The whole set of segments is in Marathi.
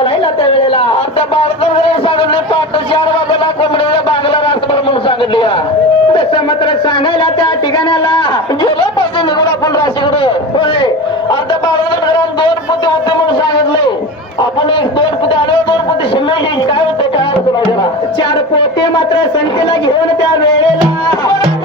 बोलायला त्यावेळेला. आता बाळकर सांगितले पाठ चार बाबाला कोंबडीला बांगला रासभर म्हणून सांगितली तसं मात्र सांगायला त्या ठिकाणाला. गेलो पाहिजे निघून आपण राशीकडे. आता बाळकर दोन पुते होते म्हणून सांगितले. आपण एक दोन पुते आले दोन पुते शिमला काय होते काय अडचण चार पोते मात्र संख्येला घेऊन त्या वेळेला.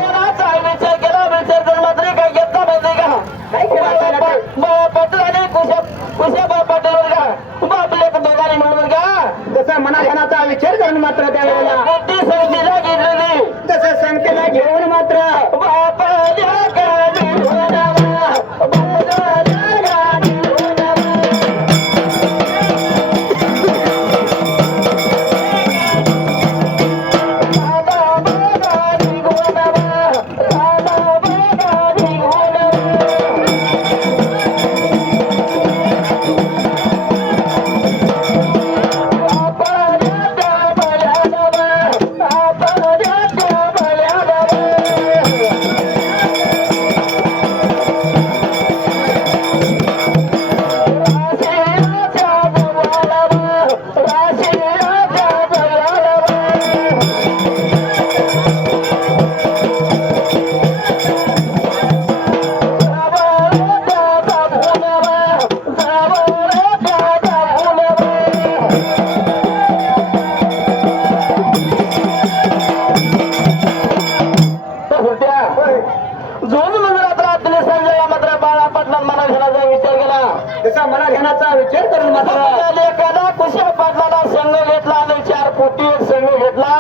दोन मजुराचा अतुल संजयला मात्र बाळा पाटला घेण्याचा विचार केला. त्याचा घेण्याचा विचार करून मात्र एखादा कुशल पाटलाला संघ घेतला आणि चार पोटी एक घेतला.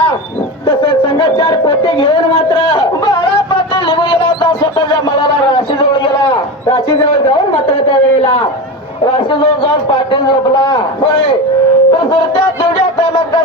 तसं संघ चार घेऊन मात्र बाळा पाटील निघून गेला होता स्वतःच्या मनाला राशीजवळ गेला. राशीजवळ जाऊन मात्र त्यावेळेला राशीजवळ जाऊन पाटील झोपला. होय. तर सुरत्या तुझ्या टायमात काय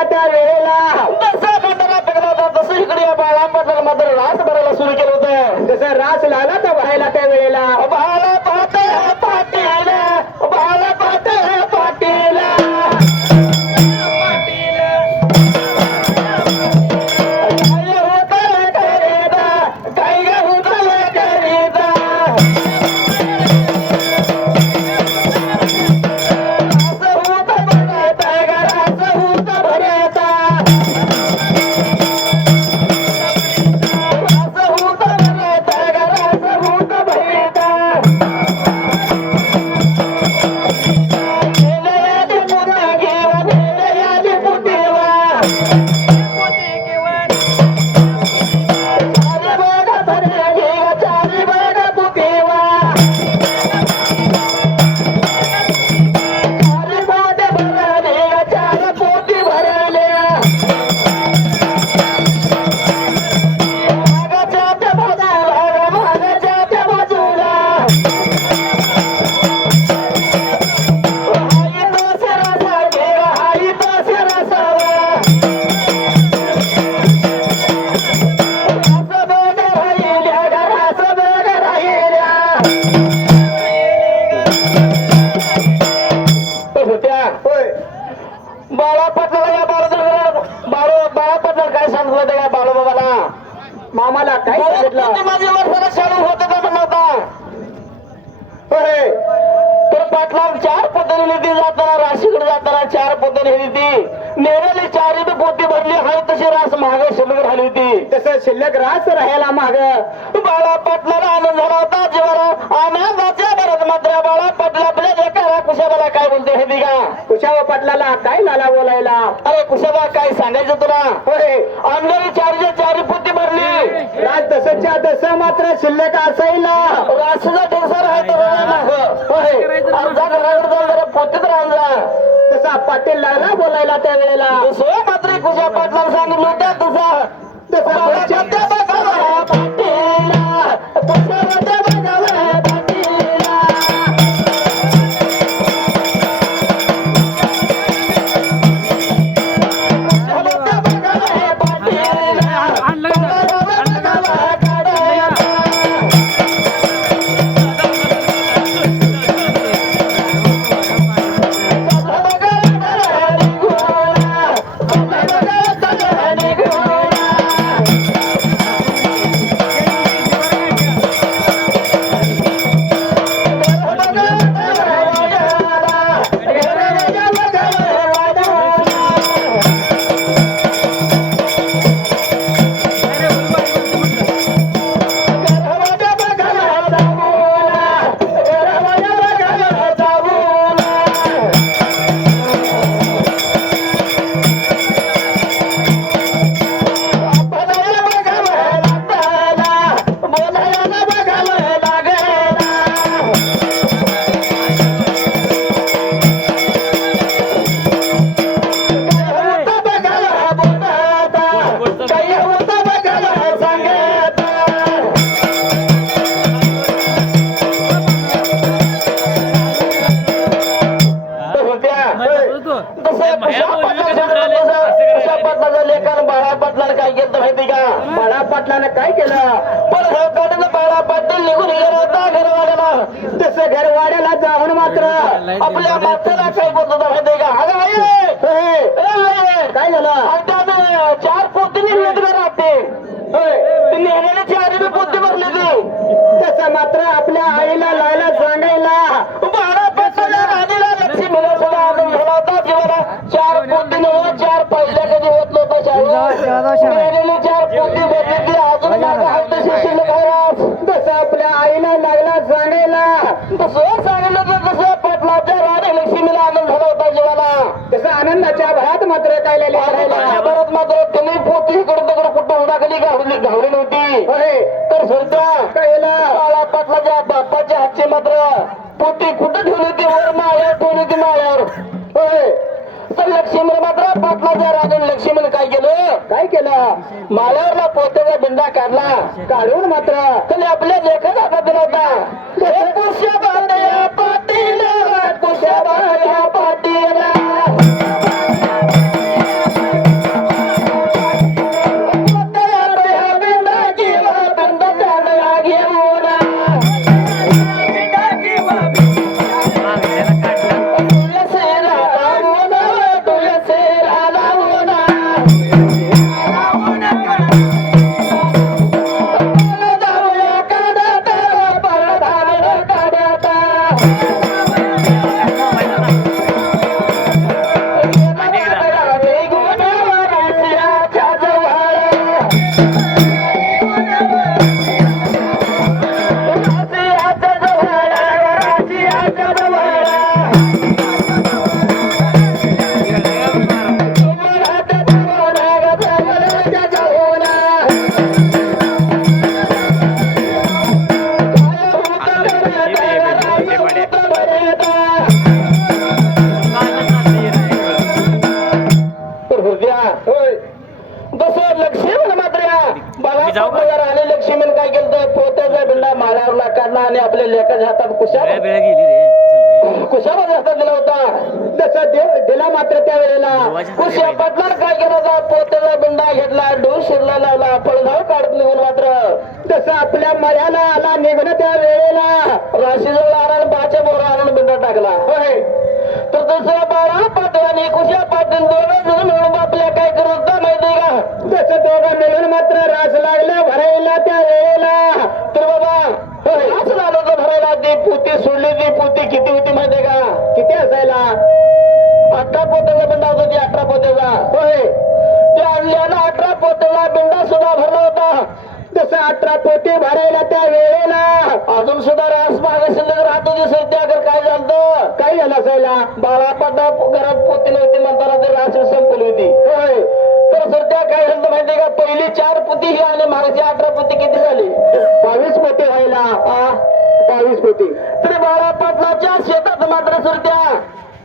காட்டாரு बाळा पाटलाला या बाळा बाळू बाळा पाटला काय सांगत होते या बाळू बाबाला मामाला काय सांगितलं? किती माझी वर्षाला शाळू होत नव्हता तर पाटला चार पद्धतीने निधी जाताना राशीकडे जाताना चार पद्धतीने निधी नेलेली चारी पोती भरली हाय तशी रास महाग शिल्लक राहिली होती. तसं शिल्लक राहत राहायला माग. बाळा पाटलाला आनंद झाला होता जीवाला आनंदाच्या भरत मात्र बाळा पाटला आपल्या एका कुशाबाला काय बोलते हे दिगा कुशाव पाटलाला काय लाला बोलायला? अरे कुशाबा काय सांगायचं तुला? होय. अंधारी चारच्या चारी पोती भरली. राज तसंच्या तसं मात्र शिल्लक असायला. राशीचा तर माग होय. अर्धा घराकडे जाऊन जरा पोतीत राहा तसा पाटील लागला बोलायला त्या वेळेला दुसरं मात्र कुशा पाटलाला सांगितलं होतं तुझा. तसा केलं. पण सरकारनं बाळा पाटील निघून गेला होता घरवाल्याला. तसं घर वाड्याला जाऊन मात्र आपल्या माथ्याला काय बोलत होता माहिती का अगं आईला लागला सांगायला तसं सांगितलं तर तसं पाटलाच्या राणी लक्ष्मीला आनंद झाला होता जीवाला. तसं आनंदाच्या भरात मात्र काय परत मात्र त्यांनी पोती इकडं तिकडं कुठं हुडाकली गावली गावली नव्हती. तर सध्या कळलं बाळा पाटलाच्या बाप्पाच्या हातची मात्र पोती कुठं ठेवली होती? वर माळ्यावर ठेवली होती माळ्यावर. होय तर लक्ष्मीने मात्र पाटलाच्या राजाने लक्ष्मीने काय केलं? काय केलं? माळ्यावरला पोत्याचा बिंडा काढला. काढून मात्र. त्याने आपल्या लेखक हातात दिला होता कुशाबाया पाटील कुशाबाया पाटील. मी जाऊ का? बाळा राणे लक्ष्मण काय केलं पोत्याचा बिंडा माळावरला काढला आणि आपल्या लेखाच्या हातात कुशा वेळ वेळ गेली रे. चल रे. कुशामध्ये हातात दिला होता. तसं देव दिला मात्र त्या वेळेला देवाच्या कुशा हातात पाटणार काय केला होता? पोत्याचा बिंडा घेतला डोस शिरला लावला फळझाड काढत निघून मात्र. तसं आपल्या मळ्याला आला निघणं त्या वेळेला राशीजवळ आला पाच्या बोरा आणून बिंडा टाकला. होय. तर दुसऱ्या बाळा पाटील आणि कुशा पाटील दोघं पोती सोडलेली पोती. किती होती माहितीये का? किती असायला? अठरा पोत्याचा बिंडा होता ती अठरा पोत्याचा? होय. ते आणल्यानं अठरा पोत्याला बिंडा सुद्धा भरला होता. तसं अठरा पोटी भरायला त्या वेळेला अजून सुद्धा रास मागे शिल्लक राहत होती सध्या अगर काय झालं काय झालं असायला. बारा पडला घरात पोती नव्हती म्हणताना ते रास संपली होती. होय. तर सध्या काय झालं माहितीये का? पहिली चार पोती ही आणि मागची अठरा पोती किती झाली? बावीस पोती व्हायला. बावीस पोटी तर बाळा पाटलाच्या शेतात मात्र सध्या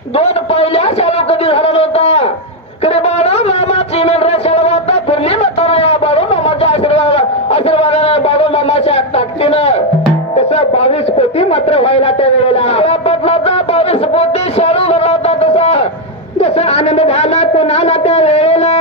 दोन पहिल्या शाळा कधी झाला नव्हता खरे बाळा मामाची मेंढरा शाळा आता फिरली या बाळू मामाच्या आशीर्वाद आशीर्वादानं बाळू मामाच्या ताकदीनं. तसं बावीस पोटी मात्र व्हायला त्या वेळेला. बाळा पाटलाचा बावीस पोती शाळू भरला होता तसा. जसं आनंद झाला कोणाला त्या वेळेला.